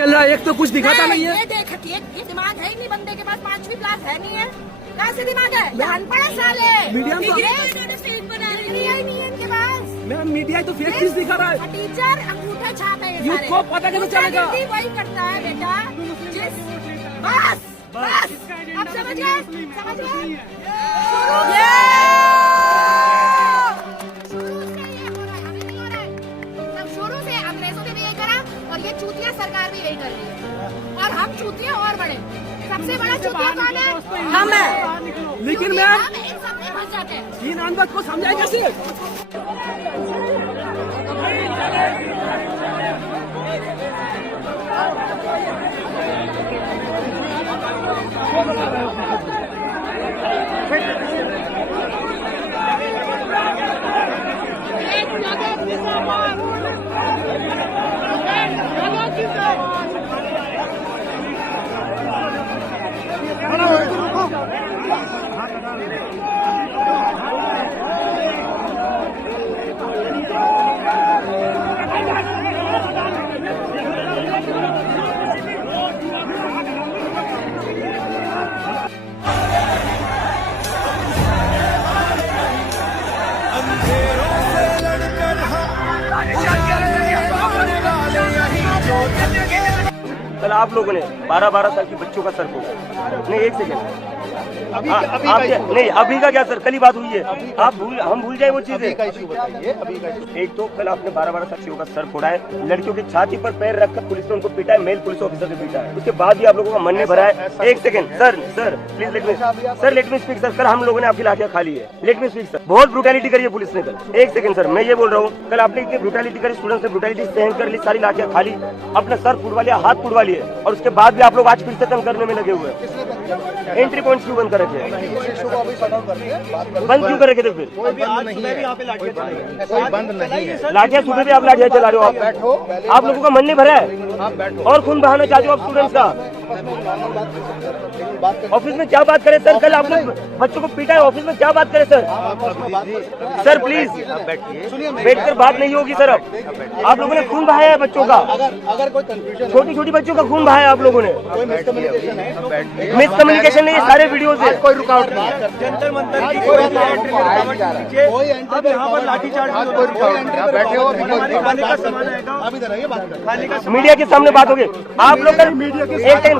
चल रहा है, एक तो कुछ दिखाता नहीं है। ये दिमाग है ही नहीं बंदे के पास, 5वीं क्लास है नहीं है, कहाँ से दिमाग है? ये अनपढ़ साले मीडियम तो नहीं है इनके पास। मैम मीडिया तो फेक चीज दिखा रहा है। टीचर अंगूठे छापे ये यूथ सारे। को पता कैसे चलेगा? वही करता है बेटा। बस बस अब समझ गए, समझ गए। शुरू से ये हो रहा है, अभी नहीं हो रहा है। तब शुरू से अंग्रेजों ने भी यही करा और ये चूतिया सरकार भी यही कर रही है। और हम चूतिया और बड़े, सबसे बड़ा चूतिया कौन है? हम है। लेकिन मैम हम एक सब में फंस जाते हैं। इन अनबद को समझाए कैसे? कल आप लोगों ने 12-12 साल के बच्चों का सर फोड़ा। नहीं एक सेकेंड, नहीं अभी का क्या सर, कल ही बात हुई है। हम भूल जाए वो चीजें। एक तो कल आपने 12-12 साल का सर फोड़ा है, लड़कियों की छाती पर पैर रखकर पुलिस ने उनको पीटा है, मेल पुलिस ऑफिसर ने पीटा है। उसके बाद भी आप लोगों का मन नहीं भरा है। एक second sir please let me speak sir. कल हम लोगों ने आपकी लाठियां खा ली है, लेट मी स्पीक सर। बहुत ब्रुटैलिटी करी है पुलिस ने कल। एक सेकंड सर, मैं ये बोल रहा हूँ, कल आपने इतनी ब्रुटैलिटी करी, स्टूडेंट से ब्रुटैलिटी सहन कर ली, सारी लाठियां खा ली, अपना सर फुड़वा लिया, हाथ फुड़वा लिए, और उसके बाद भी आप लोग आज फिर से तंग करने में लगे हुए हैं। एंट्री पॉइंट्स क्यों बंद कर रखे हैं? बंद क्यों कर रखे थे फिर? लाठियां सुबह भी आप लाठियां चला रहे हो। आप लोगों का मन नहीं भरा है और खून बहाना चाहते हो आप स्टूडेंट्स का। ऑफिस में क्या बात करें सर? कल आप लोग बच्चों को पीटा है, ऑफिस में क्या बात करें सर? सर प्लीज बैठकर बात नहीं होगी सर। अब आप लोगों ने खून बहाया है बच्चों का, अगर कोई कंफ्यूजन, छोटी छोटी बच्चों का खून बहाया आप लोगों ने। मिसकम्युनिकेशन नहीं, सारे वीडियो से कोई रुकावट नहीं है। जंतर मंतर की कोई यहाँ पर लाठीचार्ज बैठे हो, मीडिया के सामने बात होगी। आप लोग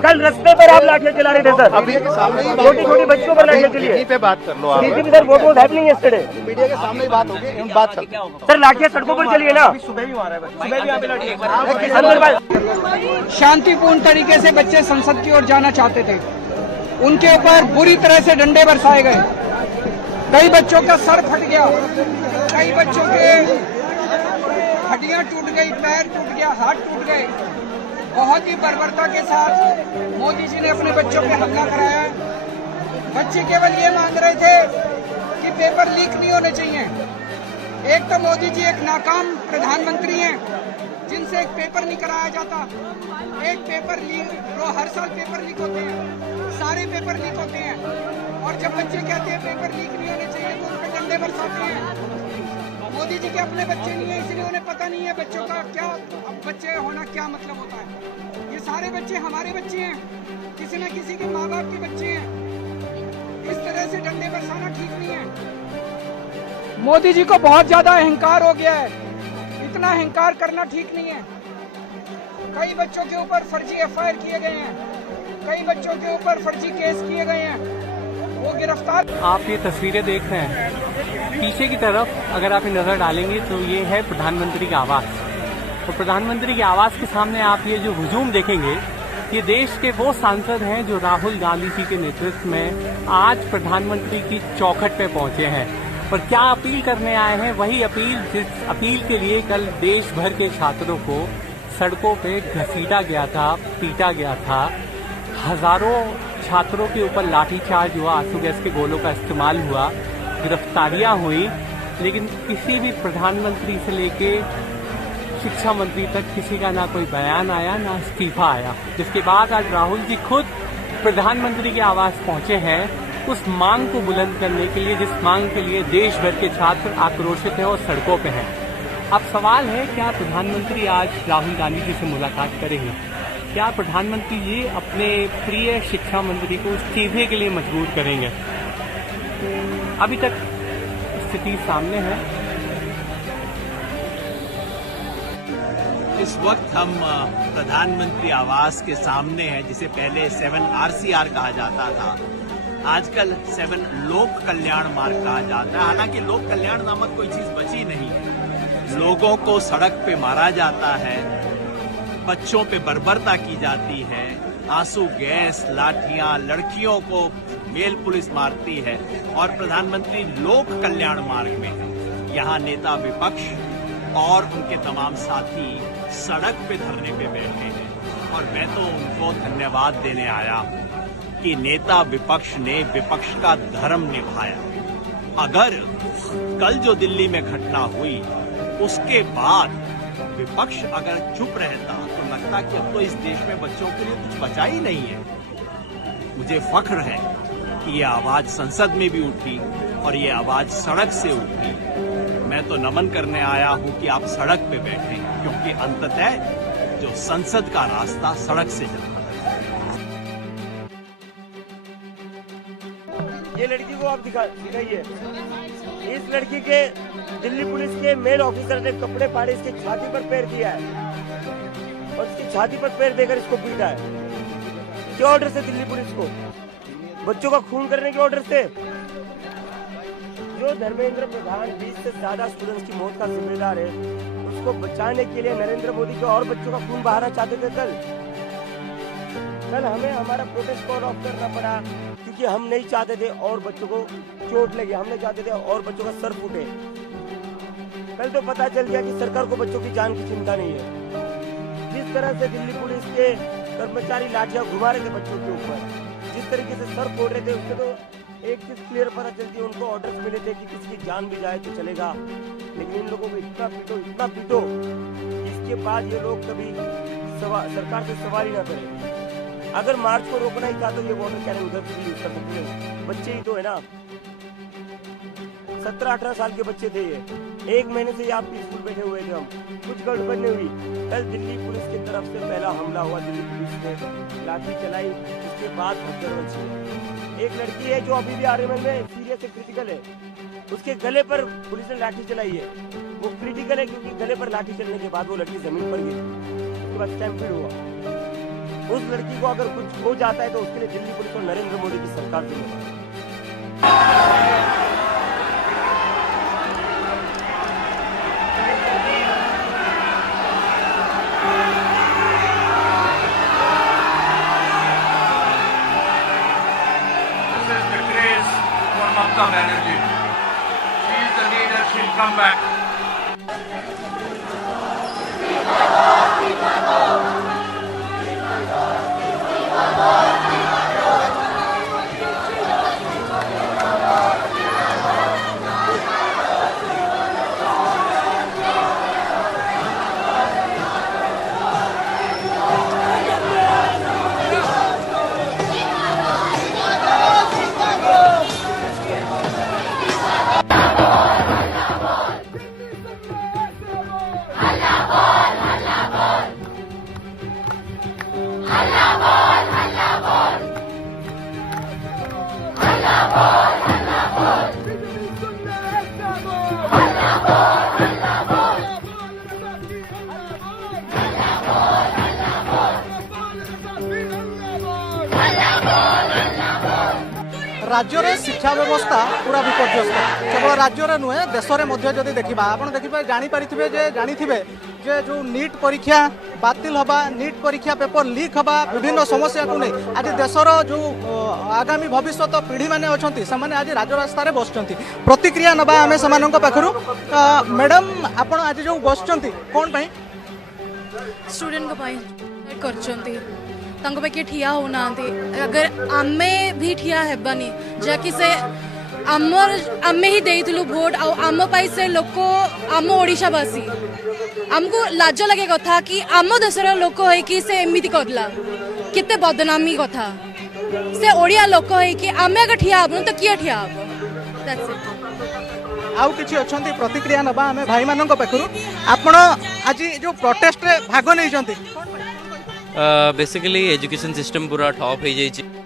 कल रास्ते पर आप लाठियां चला रहे थे सर, छोटी छोटी बच्चों पर लाठियां चली है। पे बात कर लो आप। Sir what was happening yesterday? Media के सामने बात होगी, बात कर। सर लाठियां सड़कों पर चली है ना? सुबह भी मारा है, सुबह भी यहाँ पे लाठी। शांतिपूर्ण तरीके से बच्चे संसद की ओर जाना चाहते थे, उनके ऊपर बुरी तरह से डंडे बरसाए गए। कई बच्चों का सर फट गया, कई बच्चों के हड्डियां टूट गई, पैर टूट गया, हाथ टूट गए। बहुत ही बर्बरता के साथ मोदी जी ने अपने बच्चों पे हमला कराया। बच्चे केवल ये मांग रहे थे कि पेपर लीक नहीं होने चाहिए। एक तो मोदी जी एक नाकाम प्रधानमंत्री हैं, जिनसे एक पेपर नहीं कराया जाता। एक पेपर लीक, हर साल पेपर लीक होते हैं, सारे पेपर लीक होते हैं। और जब बच्चे कहते हैं पेपर लीक नहीं होने चाहिए तो उन पर डंडे बरसाते हैं। मोदी जी के अपने बच्चे नहीं है, इसलिए उन्हें पता नहीं है बच्चों का क्या, बच्चे होना क्या मतलब होता है। ये सारे बच्चे हमारे बच्चे हैं, किसी न किसी के माँ बाप के बच्चे हैं। इस तरह से डंडे बरसाना ठीक नहीं है। मोदी जी को बहुत ज्यादा अहंकार हो गया है, इतना अहंकार करना ठीक नहीं है। कई बच्चों के ऊपर फर्जी एफआईआर किए गए हैं, कई बच्चों के ऊपर फर्जी केस किए गए हैं, वो गिरफ्तार। आप ये तस्वीरें देख रहे हैं, पीछे की तरफ अगर आप नजर डालेंगे तो ये है प्रधानमंत्री का आवास। तो प्रधानमंत्री के आवास के सामने आप ये जो हुजूम देखेंगे, ये देश के वो सांसद हैं जो राहुल गांधी जी के नेतृत्व में आज प्रधानमंत्री की चौखट पे पहुंचे हैं। और क्या अपील करने आए हैं? वही अपील जिस अपील के लिए कल देश भर के छात्रों को सड़कों पे घसीटा गया था, पीटा गया था। हजारों छात्रों के ऊपर लाठीचार्ज हुआ, आंसू गैस के गोलों का इस्तेमाल हुआ, गिरफ्तारियां हुई, लेकिन किसी भी प्रधानमंत्री से लेके शिक्षा मंत्री तक किसी का ना कोई बयान आया, ना इस्तीफा आया। जिसके बाद आज राहुल जी खुद प्रधानमंत्री के आवास पहुंचे हैं उस मांग को बुलंद करने के लिए, जिस मांग के लिए देश भर के छात्र आक्रोशित हैं और सड़कों पे हैं। अब सवाल है, क्या प्रधानमंत्री आज राहुल गांधी जी से मुलाकात करेंगे? क्या प्रधानमंत्री जी अपने प्रिय शिक्षा मंत्री को इस्तीफे के लिए मजबूर करेंगे? अभी तक स्थिति सामने है। इस वक्त हम प्रधानमंत्री आवास के सामने हैं, जिसे पहले 7 RCR कहा जाता था, आजकल 7 लोक कल्याण मार्ग कहा जाता है। हालांकि लोक कल्याण नामक कोई चीज बची नहीं है। लोगों को सड़क पे मारा जाता है, बच्चों पे बर्बरता की जाती है, आंसू गैस, लाठियां, लड़कियों को मेल पुलिस मारती है, और प्रधानमंत्री लोक कल्याण मार्ग में है। यहाँ नेता विपक्ष और उनके तमाम साथी सड़क पे धरने पे बैठे हैं, और मैं तो उनको धन्यवाद देने आया हूँ कि नेता विपक्ष ने विपक्ष का धर्म निभाया। अगर कल जो दिल्ली में घटना हुई उसके बाद विपक्ष अगर चुप रहता तो लगता कि अब तो इस देश में बच्चों के लिए कुछ बचा ही नहीं है। मुझे फख्र है कि ये आवाज संसद में भी उठी और ये आवाज सड़क से उठी। मैं तो नमन करने आया हूं कि आप सड़क पे बैठे, क्योंकि अंततः जो संसद का रास्ता सड़क से चलता है। ये लड़की को आप दिखाइए। इस लड़की के दिल्ली पुलिस के मेल ऑफिसर ने कपड़े फाड़े इसके छाती पर पैर दिया है और इसकी छाती पर पैर देकर इसको पीटा है। क्या ऑर्डर से? दिल्ली पुलिस को बच्चों का खून करने के ऑर्डर से। जो धर्मेंद्र प्रधान 20 से ज्यादा स्टूडेंट्स की मौत का जिम्मेदार है, उसको बचाने के लिए नरेंद्र मोदी के और बच्चों का खून बहाना चाहते थे। कल हमें हमारा प्रोटेस्ट कॉल ऑफ करना पड़ा क्योंकि हम नहीं चाहते थे और बच्चों को चोट लगे, हम नहीं चाहते थे और बच्चों का सर फूटे। कल तो पता चल गया कि सरकार को बच्चों की जान की चिंता नहीं है। जिस तरह से दिल्ली पुलिस के कर्मचारी लाठियां घुमा रहे थे बच्चों के ऊपर, जिस तरीके से सर फोड़ रहे थे, उससे तो एक चीज क्लियर पता चलती है, उनको ऑर्डर्स मिले थे कि किसी की जान भी जाए तो चलेगा, लेकिन इन लोगों को इतना पीटो, इसके बाद ये लोग कभी सरकार से सवाल ही ना करें। अगर मार्च को रोकना ही था तो ये वाटर कैनन उधर से भी यूज कर सकते हैं। बच्चे ही तो है ना, 17-18 साल के बच्चे थे ये। 1 महीने से आप पीसफुल बैठे हुए थे, हम कुछ गड़बड़ नहीं हुई। कल दिल्ली पुलिस की तरफ से पहला हमला हुआ, दिल्ली पुलिस ने लाठी चलाई, उसके बाद भगदड़ मची। एक लड़की है जो अभी भी आर्यमन में सीरियस क्रिटिकल है, उसके गले पर पुलिस ने लाठी चलाई है। वो क्रिटिकल है क्योंकि गले पर लाठी चलने के बाद वो लड़की जमीन पर गिरी, उसके बाद स्टैम्पीड हुआ। उस लड़की को अगर कुछ हो जाता है तो उसके लिए दिल्ली पुलिस और नरेंद्र मोदी की सरकार जिम्मेदार है। Mamata Banerjee. She is the leader, she'll come back. राज्य शिक्षा व्यवस्था पूरा विपर्यस्त केवल राज्य नुहे देश में देखा आप देखिए जानी जो नीट परीक्षा बातिल हवा नीट परीक्षा पेपर लीक हवा विभिन्न समस्या को नहीं आज देशर जो आगामी भविष्य पीढ़ी मैंने अच्छा से आज राजरास्तार बस प्रतिक्रिया नवा आम से पाखु मैडम आप आज जो बस कौन स्टूडेंट तांको पाखे ठिया होना अगर आमे भी ठिया हेबानी जाकि से आमे ही देइथिलु भोट आम पाई से लोक आम ओडिशावासी आमको लाज लगे कथा कि आम देशर लोक है कि से एमिति करला केते बदनामी कथा से ओडिया लोक है कि आमे अगर ठिया हबन तो किया ठिया हब दैट्स इट। आउ किछि अछंती प्रतिक्रिया नबा आमे भाई मानन को पाखरु आपण आज जो प्रोटेस्ट रे भाग नै जंती बेसिकली एजुकेशन सिस्टम पूरा ठप हो जाइए।